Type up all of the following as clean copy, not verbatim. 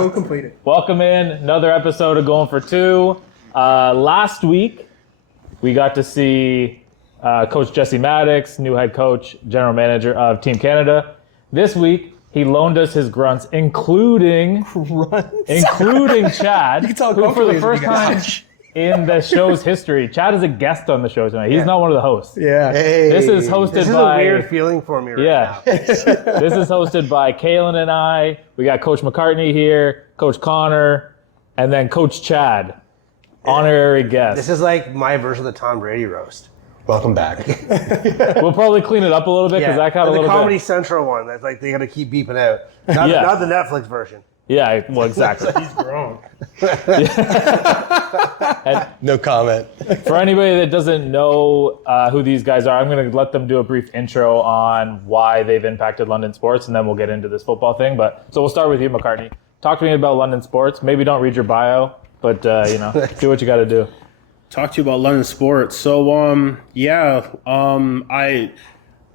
Go completed. Welcome in another episode of Going for Two. Last week, we got to see Coach Jesse Maddox, new head coach, general manager of Team Canada. This week, he loaned us his grunts, including Chad, who for the first time in the show's history. Chad is a guest on the show tonight. He's not one of the hosts. Yeah. Hey, This is hosted this is by... a weird feeling for me right now. This is hosted by Kaylin and I. We got Coach McCartney here, Coach Conor, and then Coach Chad, honorary guest. This is like my version of the Tom Brady roast. Welcome back. We'll probably clean it up a little bit because that got a the little Comedy bit... Central one. That's like they got to keep beeping out. Not the Netflix version. Yeah, well, exactly. He's grown. No comment. For anybody that doesn't know who these guys are, I'm going to let them do a brief intro on why they've impacted London sports, and then we'll get into this football thing. So we'll start with you, McCartney. Talk to me about London sports. Maybe don't read your bio, but do what you got to do. Talk to you about London sports. So,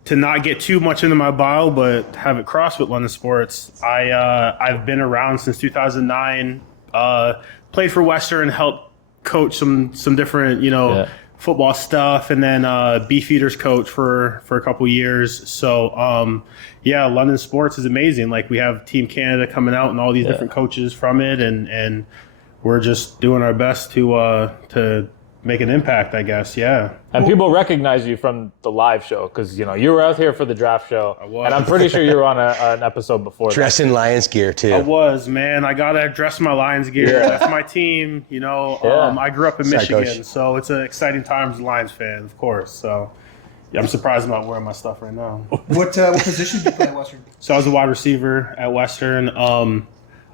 to not get too much into my bio, but have it crossed with London sports. I've been around since 2009. Played for Western, helped coach some different football stuff, and then Beefeaters coach for a couple years. So London sports is amazing. Like, we have Team Canada coming out and all these different coaches from it, and we're just doing our best to make an impact, I guess. Yeah. And people recognize you from the live show because you were out here for the draft show. I was. And I'm pretty sure you were on an episode before. Dressed in Lions gear, too. I was, man. I got to dress my Lions gear. Yeah. That's my team. I grew up in Sorry, Michigan, Coach. so it's an exciting time as a Lions fan, of course. So I'm surprised I'm not wearing my stuff right now. What position did you play at Western? So I was a wide receiver at Western.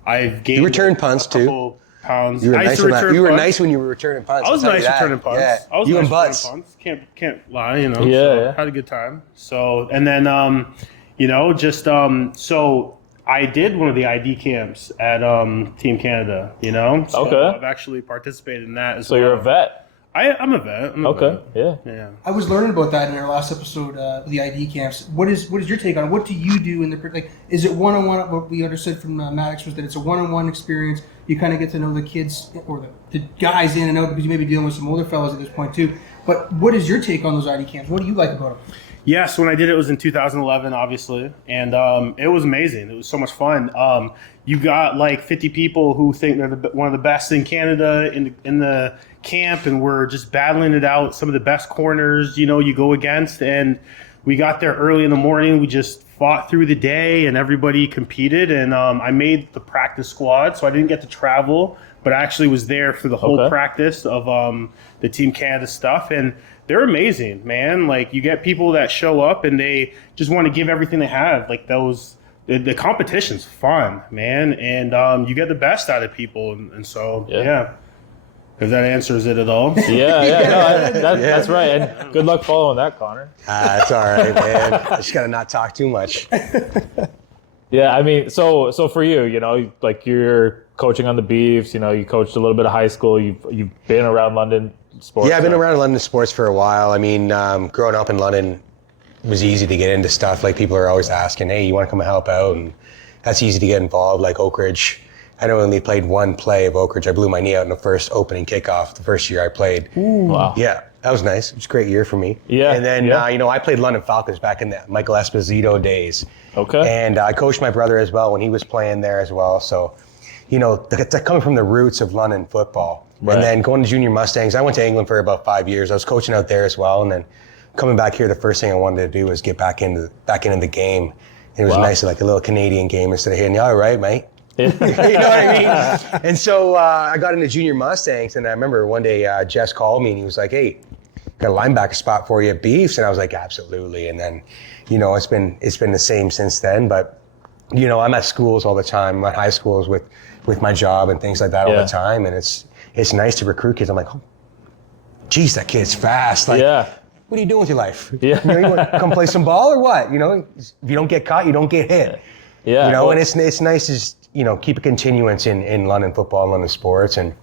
I've gained You returned punts, a couple too. pounds. You were, I used nice, to return you were punts. nice when you were returning punts. I was I'll tell nice you that. returning punts. Yeah. I was you nice and Butts. returning punts. Can't lie, Yeah, so yeah. Had a good time. So, and then, so I did one of the ID camps at Team Canada, So Okay. I've actually participated in that as So well. you're a vet. I'm a vet. Okay, yeah. Yeah. I was learning about that in our last episode, the ID camps. What is your take on it? What do you do in the is it one-on-one? What we understood from Maddox was that it's a one-on-one experience. You kind of get to know the kids or the guys in and out because you may be dealing with some older fellas at this point too. But what is your take on those ID camps? What do you like about them? Yeah, so when I did it was in 2011, obviously, and it was amazing. It was so much fun. You got like 50 people who think they're one of the best in Canada in the camp, and we're just battling it out. Some of the best corners, you go against, and we got there early in the morning. We just fought through the day, and everybody competed. And I made the practice squad, so I didn't get to travel, but I actually was there for the whole practice of the Team Canada stuff, and they're amazing, man. Like, you get people that show up and they just want to give everything they have. Like, the competition's fun, man, and you get the best out of people, and so yeah. If that answers it at all. That's right. And good luck following that, Conor. It's all right, man. I just got to not talk too much. Yeah, I mean, so for you, like you're coaching on the Beefs, you coached a little bit of high school. You've been around London sports. Yeah, I've been around London sports for a while. I mean, growing up in London, it was easy to get into stuff. Like, people are always asking, hey, you want to come and help out? And that's easy to get involved. Like Oak Ridge, I only played one play of Oak Ridge. I blew my knee out in the first opening kickoff the first year I played. Ooh. Wow. Yeah, that was nice. It was a great year for me. Yeah. And then, I played London Falcons back in the Michael Esposito days. Okay. And I coached my brother as well when he was playing there as well. So, it's coming from the roots of London football. Right. And then going to Junior Mustangs. I went to England for about 5 years. I was coaching out there as well. And then coming back here, the first thing I wanted to do was get back into the game. And it was nice, like a little Canadian game instead of hitting, all right, mate. You know what I mean? And so I got into Junior Mustangs, and I remember one day Jess called me and he was like, hey, got a linebacker spot for you at Beefs? And I was like, absolutely. And then, it's been the same since then. But, I'm at schools all the time. I'm at high schools with my job and things like that all the time. And it's nice to recruit kids. I'm like, oh, geez, that kid's fast. Like, what are you doing with your life? Yeah. You want to come play some ball or what? If you don't get caught, you don't get hit. Yeah. And it's nice to just, keep a continuance in London football and London sports, and,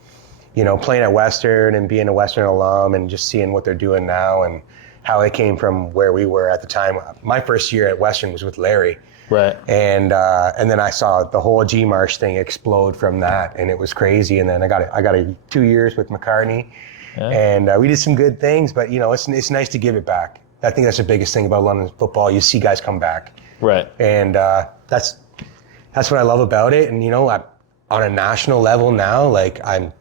playing at Western and being a Western alum and just seeing what they're doing now and how they came from where we were at the time. My first year at Western was with Larry. Right. And then I saw the whole G Marsh thing explode from that, and it was crazy. And then I got a 2 years with McCartney, and we did some good things. But it's nice to give it back. I think that's the biggest thing about London football. You see guys come back, Right. and that's what I love about it. And on a national level now, like I'm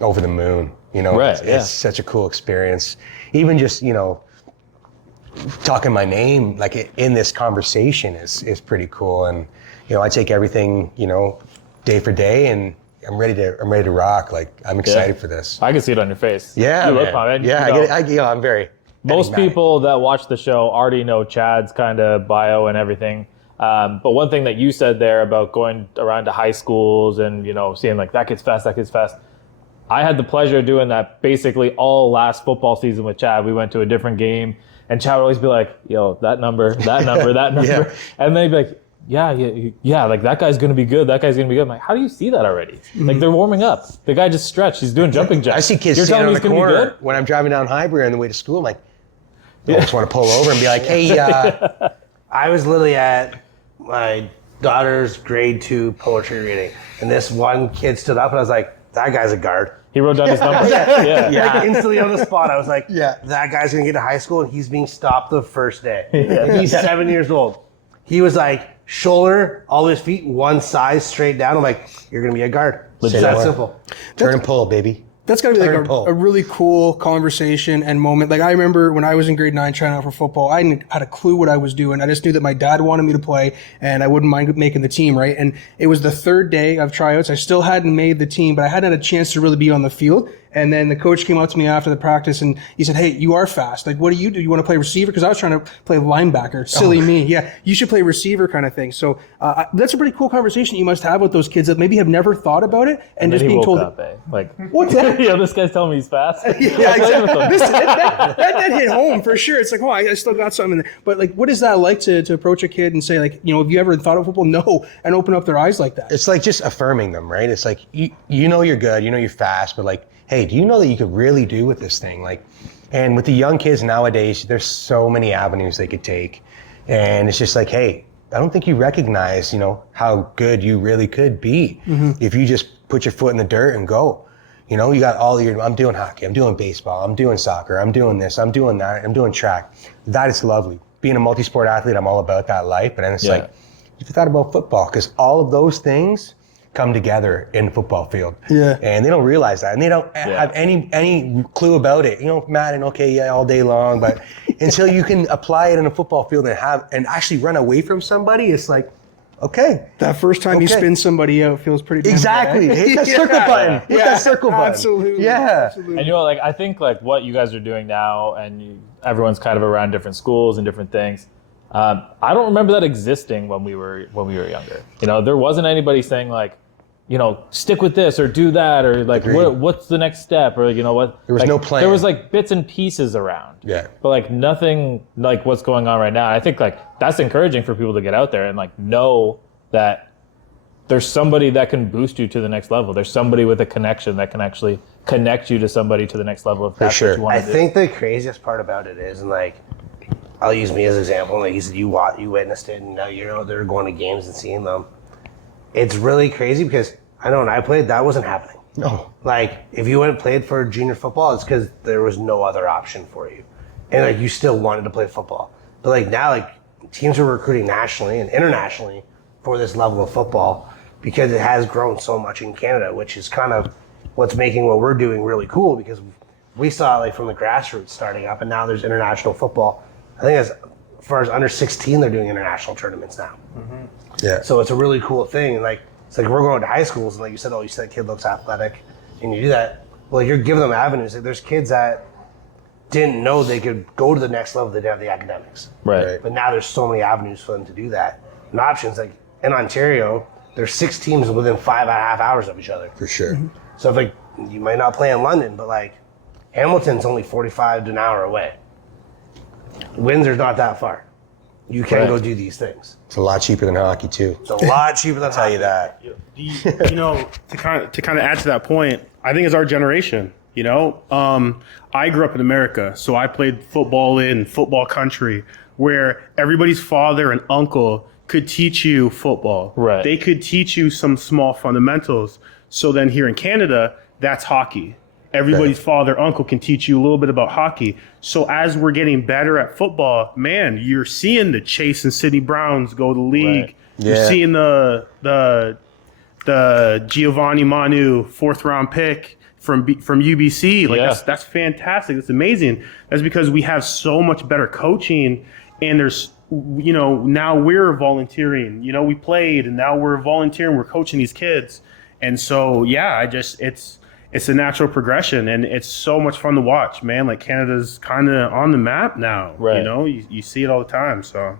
over the moon. Right, It's such a cool experience. Even just talking my name like in this conversation is pretty cool. And I take everything day for day, and I'm ready to rock. Like I'm excited for this. I can see it on your face. Yeah, you man. look pumped. Yeah, I'm very. Most enigmatic. people that watch the show already know Chad's kind of bio and everything. But one thing that you said there about going around to high schools and seeing like that kid's fast. I had the pleasure of doing that basically all last football season with Chad. We went to a different game, and Chad would always be like, "Yo, that number, that number." Yeah. And they'd be like, yeah, like that guy's gonna be good. That guy's gonna be good. I'm like, how do you see that already? Like they're warming up. The guy just stretched. He's doing jumping jacks. I see kids You're standing telling on me the he's gonna be corner good? when I'm driving down Highbury on the way to school. I'm like, I just want to pull over and be like, "Hey, I was literally at my daughter's grade 2 poetry reading, and this one kid stood up, and I was like, that guy's a guard. He wrote down his number. Yeah. Like instantly on the spot, I was like, Yeah. that guy's gonna get to high school, and he's being stopped the first day. Like, he's 7 years old. He was like shoulder, all his feet, one size straight down. I'm like, you're gonna be a guard. It's Legit. that simple. turn and pull, baby." That's got to be Turn like and pull. a really cool conversation and moment. Like I remember when I was in grade 9 trying out for football, I didn't had a clue what I was doing. I just knew that my dad wanted me to play and I wouldn't mind making the team, right? And it was the third day of tryouts. I still hadn't made the team, but I hadn't had a chance to really be on the field. And then the coach came up to me after the practice and he said, "Hey, you are fast. Like, what do? You want to play receiver?" Because I was trying to play linebacker. Silly me. Yeah, you should play receiver kind of thing. So that's a pretty cool conversation you must have with those kids that maybe have never thought about it and Then just he being woke told. up, Like, What's that? this guy's telling me he's fast. Yeah, exactly. Listen, that hit home for sure. It's like, oh, I still got something in there. But like, what is that like to approach a kid and say, like, have you ever thought of football? No, and open up their eyes like that? It's like just affirming them, right? It's like you know you're good, you're fast, but like, hey, do you know that you could really do with this thing? Like, and with the young kids nowadays, there's so many avenues they could take, and it's just like, hey, I don't think you recognize, how good you really could be if you just put your foot in the dirt and go. You got all your, I'm doing hockey, I'm doing baseball, I'm doing soccer, I'm doing this, I'm doing that, I'm doing track. That is lovely. Being a multi-sport athlete, I'm all about that life. But then it's like, you've thought about football, because all of those things come together in the football field. Yeah. And they don't realize that. And they don't have any clue about it. Madden, okay, all day long. But until you can apply it in a football field and actually run away from somebody, it's like, okay. That first time you spin somebody out feels pretty damn Exactly. good, eh? Hit that circle button. Hit that circle button. Absolutely. Yeah. Absolutely. And I think like what you guys are doing now, and everyone's kind of around different schools and different things. I don't remember that existing when we were younger. There wasn't anybody saying like, stick with this or do that or like what's the next step or what. There was no plan. There was like bits and pieces around. Yeah. But like nothing like what's going on right now. I think like that's encouraging for people to get out there and like know that there's somebody that can boost you to the next level. There's somebody with a connection that can actually connect you to somebody to the next level if that's what you want I to do. think the craziest part about it is, and like, I'll use me as an example. Like you said, you witnessed it, and now you're out there going to games and seeing them. It's really crazy because I know when I played, that wasn't happening. No. Like, if you went and played for junior football, it's because there was no other option for you. And, like, you still wanted to play football. But, like, now, like, teams are recruiting nationally and internationally for this level of football because it has grown so much in Canada, which is kind of what's making what we're doing really cool because we saw it, like, from the grassroots starting up, and now there's international football. I think as far as under 16, they're doing international tournaments now. Mm-hmm. Yeah. So it's a really cool thing. And, like, it's like we're going to high schools, and like you said, you said that kid looks athletic, and you do that. Well, you're giving them avenues. Like there's kids that didn't know they could go to the next level. They didn't have the academics, Right. but now there's so many avenues for them to do that. And options like in Ontario, there's 6 teams within 5.5 hours of each other. For sure. So if like you might not play in London, but like Hamilton's only 45 to an hour away. Windsor's not that far. You can go do these things. It's a lot cheaper than hockey, too. It's a lot cheaper than I'll tell you that. To kind of add to that point, I think it's our generation. I grew up in America, so I played football in football country, where everybody's father and uncle could teach you football. Right. They could teach you some small fundamentals. So then here in Canada, that's hockey. Everybody's father, uncle can teach you a little bit about hockey. So as we're getting better at football, man, you're seeing the Chase and Sydney Browns go to the league. Right. You're seeing the Giovanni Manu 4th round pick from UBC. Like that's fantastic. That's amazing. That's because we have so much better coaching, and there's, you know, now we're volunteering. You know, we played and now we're volunteering. We're coaching these kids. And so, yeah, it's a natural progression, and it's so much fun to watch, man. Like, Canada's kind of on the map now. Right. You know, you see it all the time. So,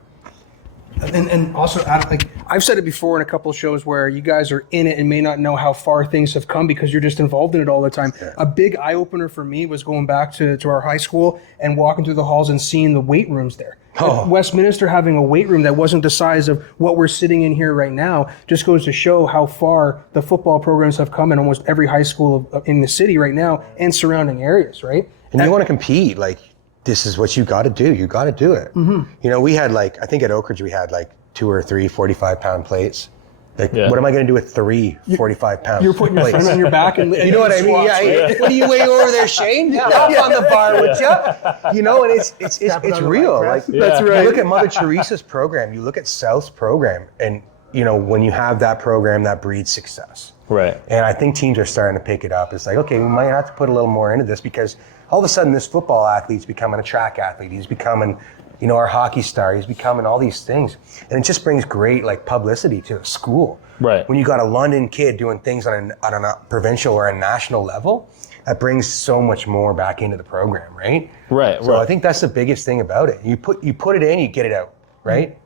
And also, Adam, like I've said it before in a couple of shows where you guys are in it and may not know how far things have come because you're just involved in it all the time. Yeah. A big eye opener for me was going back to our high school and walking through the halls and seeing the weight rooms there. Like Westminster having a weight room that wasn't the size of what we're sitting in here right now just goes to show how far the football programs have come in almost every high school in the city right now and surrounding areas, right? And you want to compete, like, this is what you got to do. You got to do it. Mm-hmm. You know, we had I think at Oak Ridge we had 2 or 3 45-pound plates. Like, what am I going to do with 3 45-pound You're putting your friend on your back and you know what I mean? What do you weigh over there, Shane? Hop on the bar with you. You know, and it's real. Like, that's right. You look at Mother Teresa's program. You look at South's program, and you know, when you have that program, that breeds success. Right. And I think teams are starting to pick it up. It's like, okay, we might have to put a little more into this because all of a sudden this football athlete's becoming a track athlete. He's becoming, you know, our hockey star. He's becoming all these things. And it just brings great publicity to the school. Right. When you got a London kid doing things on a provincial or a national level, that brings so much more back into the program, right? Right. So I think that's the biggest thing about it. You put it in, you get it out, right?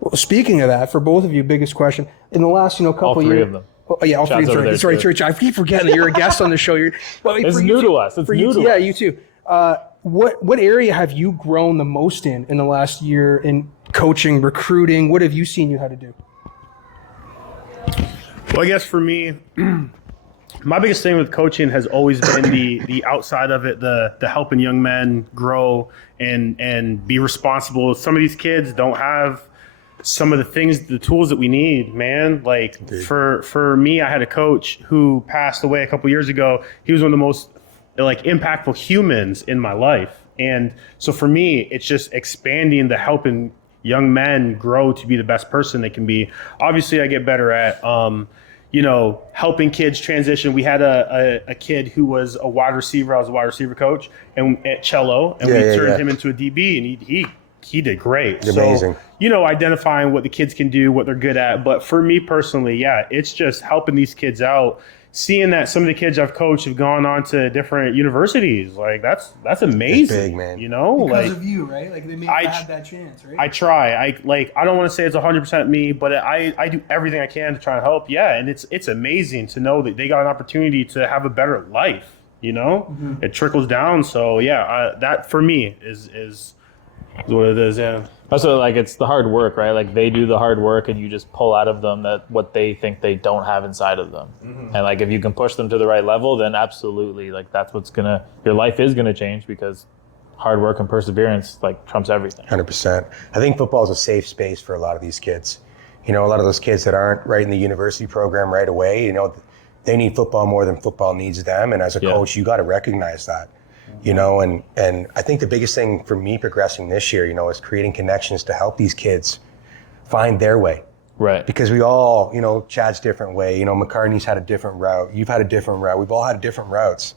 Well, speaking of that, for both of you, biggest question in the last couple all of years. Three of them. Oh, yeah, all Chad's three. over Sorry, there, too. I keep forgetting that you're a guest on the show. It's new to us. It's new to us. Yeah, you too. What area have you grown the most in the last year in coaching, recruiting? What have you seen you how to do? well, I guess for me, my biggest thing with coaching has always been the outside of it, the helping young men grow and be responsible. Some of these kids don't have some of the tools that we need, man. Like, for me, I had a coach who passed away a couple years ago. He was one of the most impactful humans in my life. And so for me, it's just expanding the helping young men grow to be the best person they can be. Obviously, I get better at, helping kids transition. We had a kid who was a wide receiver. I was a wide receiver coach and at cello, and we turned him into a DB, and he did great. Amazing. So, identifying what the kids can do, what they're good at. But for me personally, it's just helping these kids out. Seeing that some of the kids I've coached have gone on to different universities, that's amazing. It's big, man. Because of you, right? Like, they may not have that chance, right? I try. I don't want to say it's 100% me, but I do everything I can to try and help. Yeah, and it's amazing to know that they got an opportunity to have a better life. It trickles down. So that for me is what it is. Yeah. Also, it's the hard work, right? Like, they do the hard work, and you just pull out of them what they think they don't have inside of them. Mm-hmm. And if you can push them to the right level, then absolutely, that's your life is gonna change, because hard work and perseverance trumps everything. 100%. I think football is a safe space for a lot of these kids. A lot of those kids that aren't right in the university program right away, they need football more than football needs them. And as a coach, you got to recognize that. And I think the biggest thing for me progressing this year, is creating connections to help these kids find their way. Right. Because we all, Chad's different way, McCartney's had a different route, you've had a different route, we've all had different routes.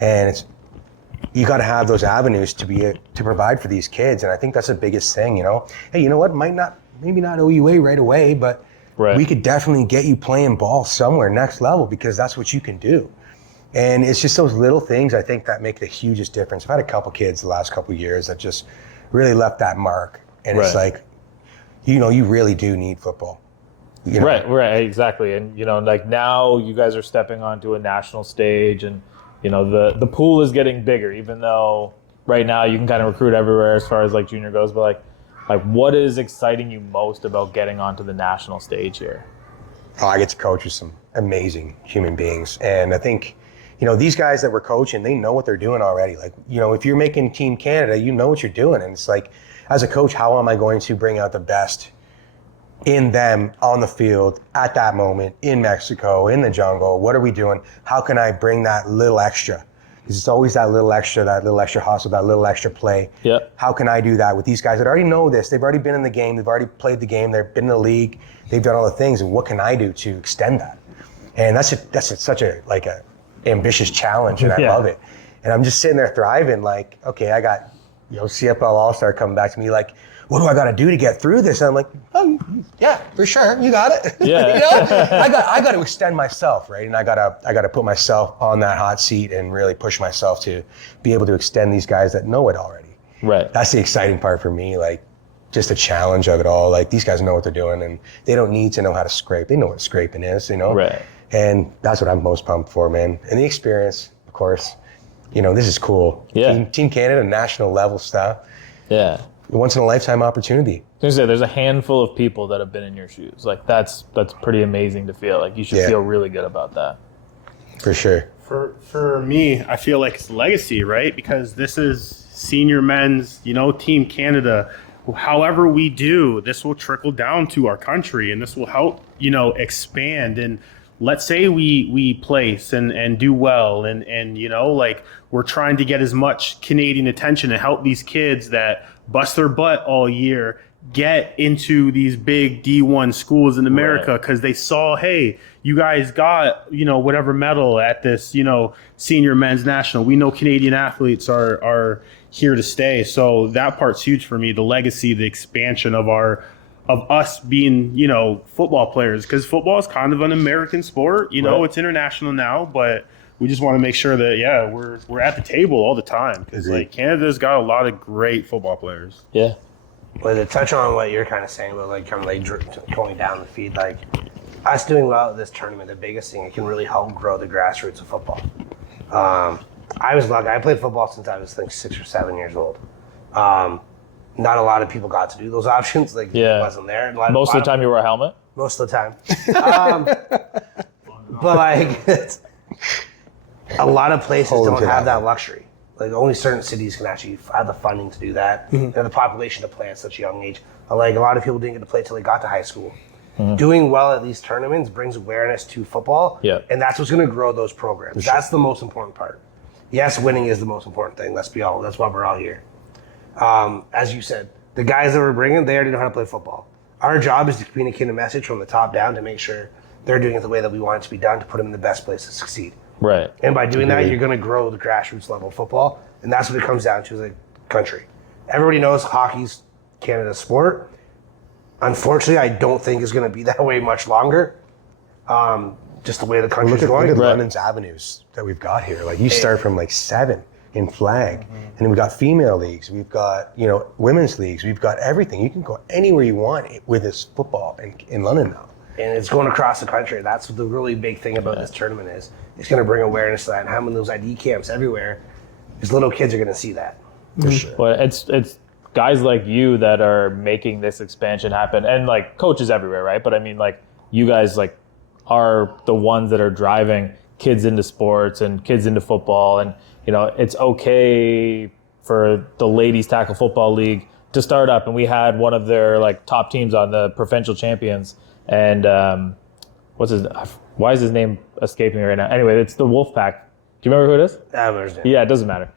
And you got to have those avenues to provide for these kids. And I think that's the biggest thing, Hey, you know what? Maybe not OUA right away, but we could definitely get you playing ball somewhere next level, because that's what you can do. And it's just those little things, I think, that make the hugest difference. I've had a couple kids the last couple of years that just really left that mark. And it's you really do need football. Right, exactly. And, now you guys are stepping onto a national stage, and, the pool is getting bigger, even though right now you can kind of recruit everywhere as far as junior goes. But what is exciting you most about getting onto the national stage here? Oh, I get to coach with some amazing human beings. And I think, these guys that we're coaching, they know what they're doing already. If you're making Team Canada, you know what you're doing. And it's as a coach, how am I going to bring out the best in them on the field at that moment in Mexico, in the jungle. What are we doing? How can I bring that little extra? Because it's always that little extra hustle, that little extra play. Yep. How can I do that with these guys that already know this? They've already been in the game. They've already played the game. They've been in the league. They've done all the things. And what can I do to extend that? And that's such a ambitious challenge, and I love it. And I'm just sitting there thriving, like, okay, I got, CFL All-Star coming back to me, like, what do I got to do to get through this? And I'm like, oh, yeah, for sure, you got it. Yeah. I got to extend myself, right? And I got to put myself on that hot seat and really push myself to be able to extend these guys that know it already. Right. That's the exciting part for me, like, just the challenge of it all. Like, these guys know what they're doing, and they don't need to know how to scrape. They know what scraping is, Right. And that's what I'm most pumped for, man. And the experience, of course. This is cool. Yeah. Team Canada, national level stuff. Yeah. Once in a lifetime opportunity. There's a handful of people that have been in your shoes. Like that's pretty amazing to feel. Like you should feel really good about that. For sure. For me, I feel like it's legacy, right? Because this is senior men's, Team Canada. However we do, this will trickle down to our country, and this will help, expand. And let's say we place and do well, and we're trying to get as much Canadian attention to help these kids that bust their butt all year get into these big D1 schools in America because they saw, hey, you guys got, whatever medal at this, senior men's national. We know Canadian athletes are here to stay. So that part's huge for me, the legacy, the expansion of us being, football players, because football is kind of an American sport. It's international now, but we just want to make sure that, we're at the table all the time, because Canada's got a lot of great football players. Yeah. Well, to touch on what you're kind of saying about going down the feed, like us doing well at this tournament, the biggest thing, it can really help grow the grassroots of football. I was lucky. I played football since I was 6 or 7 years old. Not a lot of people got to do those options. It wasn't there. Most of the time you wear a helmet? Most of the time. But a lot of places don't have that luxury. Only certain cities can actually have the funding to do that, and the population to play at such a young age. A lot of people didn't get to play till they got to high school. Doing well at these tournaments brings awareness to football, and that's what's going to grow those programs. Sure. That's the most important part. Yes, winning is the most important thing. That's why we're all here. As you said, the guys that we're bringing, they already know how to play football. Our job is to communicate a message from the top down to make sure they're doing it the way that we want it to be done, to put them in the best place to succeed. Right. And by doing that, you're going to grow the grassroots level of football, and that's what it comes down to as a country. Everybody knows hockey's Canada's sport. Unfortunately, I don't think it's going to be that way much longer. Just the way the country's going. Look at London's avenues that we've got here. You start from 7 in flag, and then we've got female leagues, we've got women's leagues, we've got everything. You can go anywhere you want with this football in London now. And it's going across the country. That's what the really big thing about this tournament is. It's going to bring awareness to that. And having those ID camps everywhere, these little kids are going to see that. For sure. Well, it's guys like you that are making this expansion happen, and coaches everywhere, right? But I mean, you guys are the ones that are driving kids into sports and kids into football, and it's okay for the ladies tackle football league to start up, and we had one of their top teams on the provincial champions. And why is his name escaping me right now? Anyway, it's the Wolfpack. Do you remember who it is? I understand. Yeah, it doesn't matter.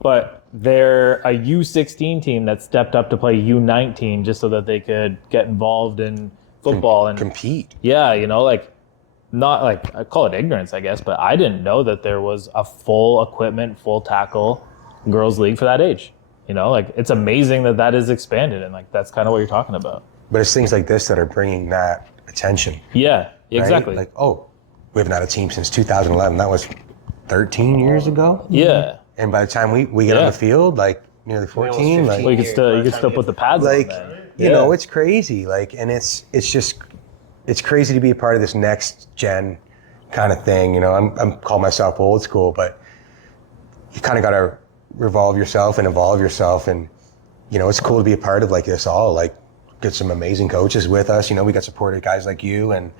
But they're a U16 team that stepped up to play U19 just so that they could get involved in football and compete. Yeah, not I call it ignorance, I guess, but I didn't know that there was a full equipment, full tackle girls league for that age. It's amazing that is expanded, and that's kind of what you're talking about. But it's things like this that are bringing that attention. Yeah, exactly. Right? We haven't had a team since 2011. That was 13 years ago. Yeah. And by the time we get on the field, nearly 14. Well, you could still put the pads on then. It's crazy. And it's crazy to be a part of this next gen kind of thing. I'm call myself old school, but you kind of got to revolve yourself and evolve yourself. And, it's cool to be a part of this all. Get some amazing coaches with us. We got supported guys like you, and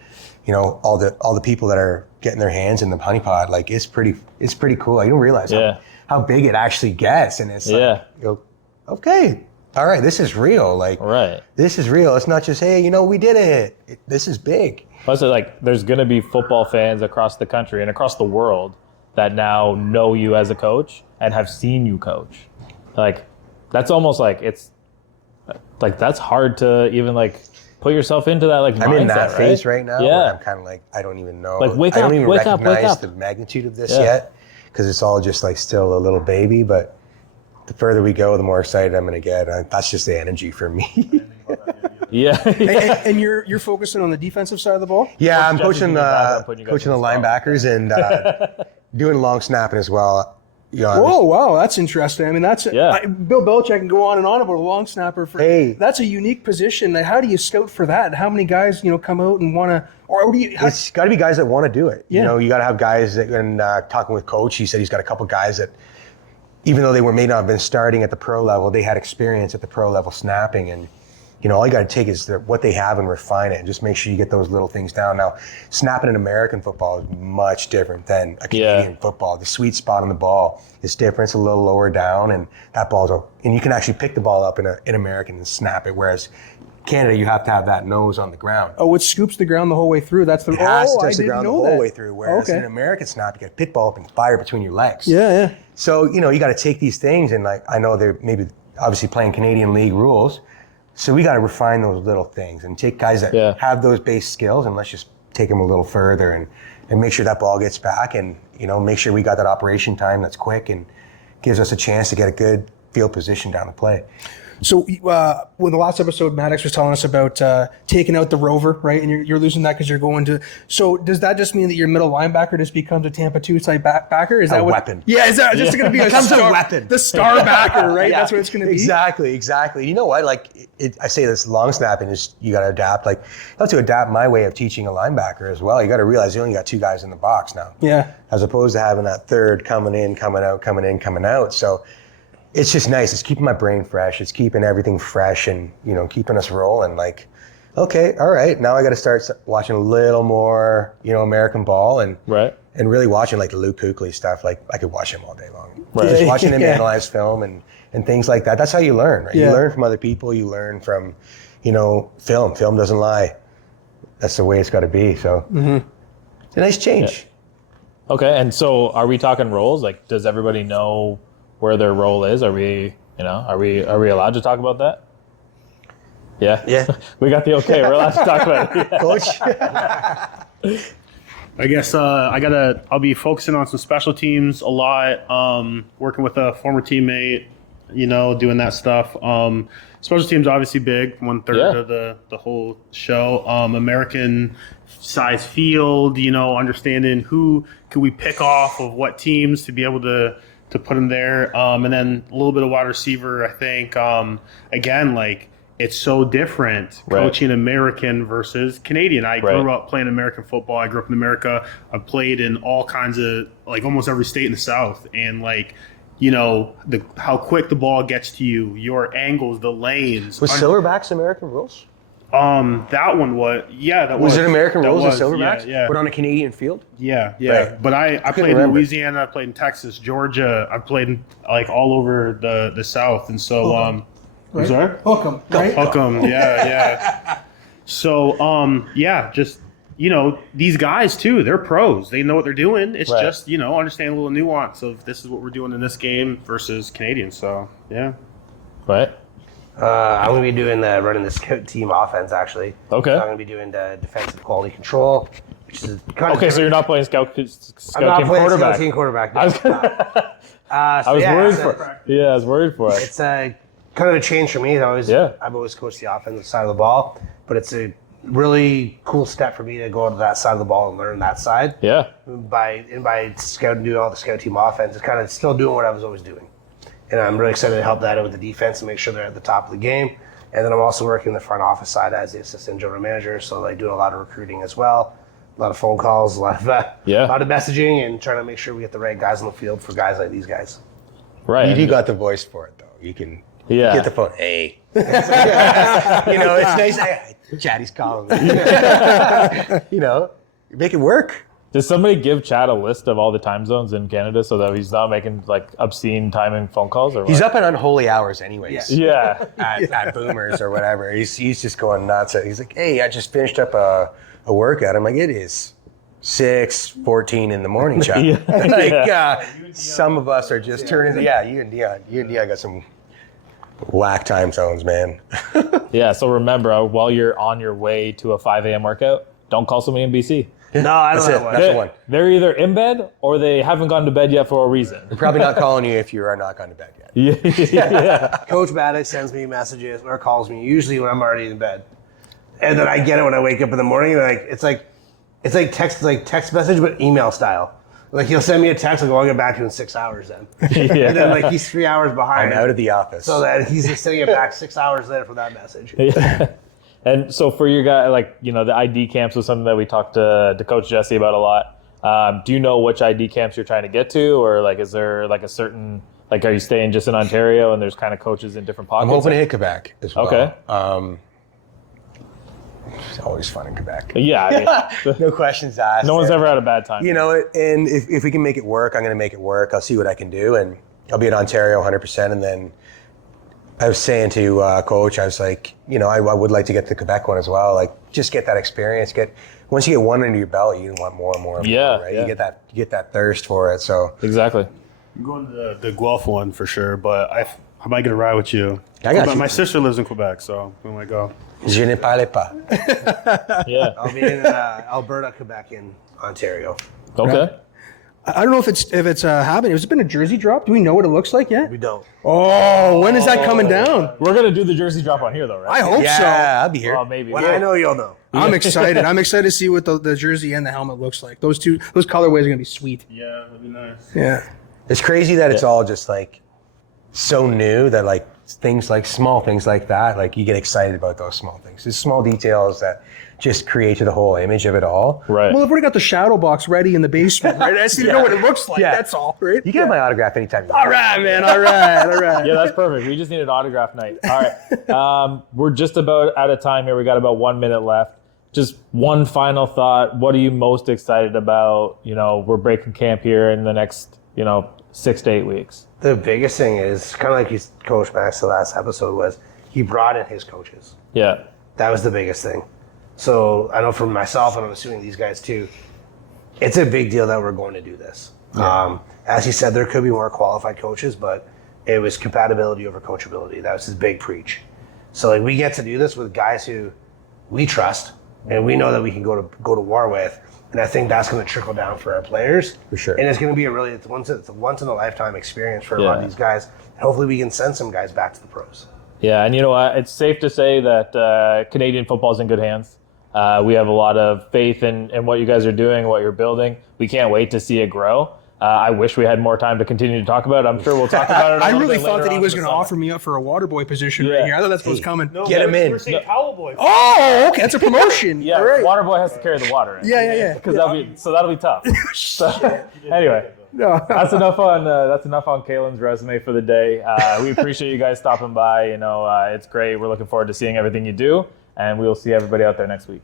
all the people that are getting their hands in the honeypot. It's pretty cool. You don't realize how big it actually gets, and it's okay. all right, this is real. Like, Right. this is real. It's not just, hey, we did it. This is big. Plus, like, there's going to be football fans across the country and across the world that now know you as a coach and have seen you coach. Like, that's almost like it's like that's hard to even like put yourself into that like mindset. I'm in that phase right now. Yeah. Where I'm kind of like, I don't even know. Like, wake I don't up, even wake up, recognize wake up. the magnitude of this Yeah. yet because it's all just like still a little baby. But the further we go, the more excited I'm going to get. That's just the energy for me. Yeah. And you're focusing on the defensive side of the ball? Yeah, I'm Jeff is coaching in the back, I'm putting you guys coaching the in the spot. linebackers and doing long snapping as well. Whoa, wow, that's interesting. I mean, that's Yeah. Bill Belichick can go on and on about a long snapper. Hey. That's a unique position. Like, how do you scout for that? How many guys come out and want to, or do you? It's got to be guys that want to do it. Yeah. You got to have guys that. And talking with Coach, he said he's got a couple guys that, even though they may not have been starting at the pro level, they had experience at the pro level snapping and. All you got to take is what they have and refine it and just make sure you get those little things down. Now, snapping in American football is much different than a Canadian football. The sweet spot on the ball is different. It's a little lower down and that and you can actually pick the ball up in American and snap it. Whereas Canada, you have to have that nose on the ground. Oh, it scoops the ground the whole way through. That's the. It has to I touch the didn't ground the know whole that. way through. Whereas in an American snap, you got to pick the ball up and fire between your legs. Yeah. So, you got to take these things and like, I know they're maybe obviously playing Canadian League rules. So we got to refine those little things and take guys that have those base skills and let's just take them a little further and make sure that ball gets back and, make sure we got that operation time that's quick and gives us a chance to get a good field position down the play. So when the last episode, Maddox was telling us about taking out the rover, right? And you're losing that because you're going to. So does that just mean that your middle linebacker just becomes a Tampa 2 type backer? Is that weapon? Yeah, is that just going to be Becomes a weapon. The star backer, right? Yeah, That's what it's going to be. Exactly. You know what? Like I say, this long snapping is you got to adapt. Like I have to adapt my way of teaching a linebacker as well. You got to realize you only got two guys in the box now. Yeah. As opposed to having that third coming in, coming out, coming in, coming out. So. It's just nice. It's keeping my brain fresh. It's keeping everything fresh and, keeping us rolling. Like, okay, all right. Now I got to start watching a little more, American ball and really watching like the Luke Kuechly stuff. Like I could watch him all day long. Right. Just watching him analyze film and things like that. That's how you learn, right? Yeah. You learn from other people. You learn from, film. Film doesn't lie. That's the way it's got to be. So it's a nice change. Yeah. Okay. And so are we talking roles? Like, does everybody know where their role is? Are we allowed to talk about that? Yeah. We got the okay. We're allowed to talk about it. Yeah. Coach. I guess I'll be focusing on some special teams a lot, working with a former teammate, doing that stuff. Special teams obviously big, 1/3 of the whole show. American size field, understanding who could we pick off of what teams to be able to put them there. And then a little bit of wide receiver, I think. Again, like, it's so different coaching American versus Canadian. I grew up playing American football. I grew up in America. I've played in all kinds of, like, almost every state in the South. And, like, how quick the ball gets to you, your angles, the lanes. Was Silverbacks American rules? That one was, that was. Was it American rules of Silverbacks? Yeah. But on a Canadian field? Yeah. Right. But I played in remember. Louisiana, I played in Texas, Georgia, I played in, like, all over the South. And so, Right? sorry? Hook 'em, right? Hook 'em, yeah. So, just, these guys too, they're pros. They know what they're doing. It's just, understand a little nuance of this is what we're doing in this game versus Canadian. So, yeah. Right. I'm going to be doing running the scout team offense, actually. Okay. So I'm going to be doing the defensive quality control, which is kind of Okay, so you're not playing scout I'm team not playing quarterback. scout team quarterback. No. I was worried for it. Yeah, I was worried for it. It's kind of a change for me. I've always coached the offensive side of the ball, but it's a really cool step for me to go to that side of the ball and learn that side. Yeah. By scouting, doing all the scout team offense, it's kind of still doing what I was always doing. And I'm really excited to help that out with the defense and make sure they're at the top of the game. And then I'm also working the front office side as the assistant general manager, so I do a lot of recruiting as well, a lot of phone calls, a lot of messaging, and trying to make sure we get the right guys on the field for guys like these guys. Right. You got the voice for it, though. You can get the phone. Hey. It's nice. Hey, Chatty's calling me. Make it work. Does somebody give Chad a list of all the time zones in Canada so that he's not making like obscene timing phone calls? Or He's what? up at unholy hours anyways. Yeah. At Boomers or whatever. He's just going nuts. He's like, hey, I just finished up a workout. I'm like, it is 6:14 in the morning, Chad. Yeah. Some of us are just turning. Yeah, you and Dion got some whack time zones, man. Yeah. So remember, while you're on your way to a 5 a.m. workout, don't call somebody in BC. No, I don't know. That's the one. They're either in bed or they haven't gone to bed yet for a reason. They're probably not calling you if you are not gone to bed yet. Yeah. Coach Maddox sends me messages or calls me usually when I'm already in bed, and then I get it when I wake up in the morning. And it's like text message but email style. Like he'll send me a text like, "I'll get back to you in 6 hours." Then, Yeah. and then like he's 3 hours behind. I'm out of the office. So that he's just sending it back 6 hours later for that message. Yeah. And so for your guy, like, you know, the ID camps was something that we talked to Coach Jesse about a lot. Do you know which ID camps you're trying to get to, or like, is there like a certain, like, are you staying just in Ontario and there's kind of coaches in different pockets? I'm hoping to hit Quebec as well. Okay. It's always fun in Quebec. Yeah. I mean, No questions asked. no one's ever had a bad time. You know, and if we can make it work, I'm going to make it work. I'll see what I can do, and I'll be in Ontario 100%. And then I was saying to Coach, I was like, you know, I would like to get the Quebec one as well. Like, just get that experience. Once you get one under your belt, you want more and more. And Yeah, more, right? yeah. You get that thirst for it. So Exactly. I'm going to the Guelph one for sure, but I might get a ride with you. I got But you. my sister lives in Quebec, so we might go. Je ne parle pas. Yeah. I'll be in Alberta, Quebec, and Ontario. Okay. I don't know if it's happening. Has it been a jersey drop? Do we know what it looks like yet? We don't. Oh, when is that coming down? We're going to do the jersey drop on here, though, I right? hope Yeah, I'll be here. Well, maybe. When I know, you'll know. so. I'm excited. I'm excited to see what the jersey and the helmet looks like. Those colorways are gonna be sweet. Yeah, that'd be nice. Yeah. It's crazy that it's all just like so new that like things like small things like that, like you get excited about those small things. There's small details that just create the whole image of it all. Right. Well, I've already got the shadow box ready in the basement, right? I just need to know what it looks like. Yeah. That's all, right? You can have my autograph anytime you All want. right, man. All right. Yeah, that's perfect. We just need an autograph night. All right. We're just about out of time here. We got about 1 minute left. Just one final thought. What are you most excited about? You know, we're breaking camp here in the next, 6 to 8 weeks. The biggest thing is kind of like his coach Max the last episode was he brought in his coaches. Yeah. That was the biggest thing. So I know for myself, and I'm assuming these guys too, it's a big deal that we're going to do this. As he said, there could be more qualified coaches, but it was compatibility over coachability. That was his big preach. So like we get to do this with guys who we trust and we know that we can go to war with. And I think that's going to trickle down for our players. For sure. And it's going to be it's a once in a lifetime experience for a lot of these guys. Hopefully we can send some guys back to the pros. Yeah, and you know what? It's safe to say that Canadian football is in good hands. We have a lot of faith in what you guys are doing, what you're building. We can't wait to see it grow. I wish we had more time to continue to talk about it. I'm sure we'll talk about it. I really thought that he was going to offer me up for a water boy position right here. I thought that's what was coming. No, Get him in. We're saying towel boy. Oh, okay. That's a promotion. Yeah, All right. water boy has to carry the water. Yeah. Because that'll be tough. So, anyway, No. that's enough on Kalen's resume for the day. We appreciate you guys stopping by. It's great. We're looking forward to seeing everything you do, and we'll see everybody out there next week.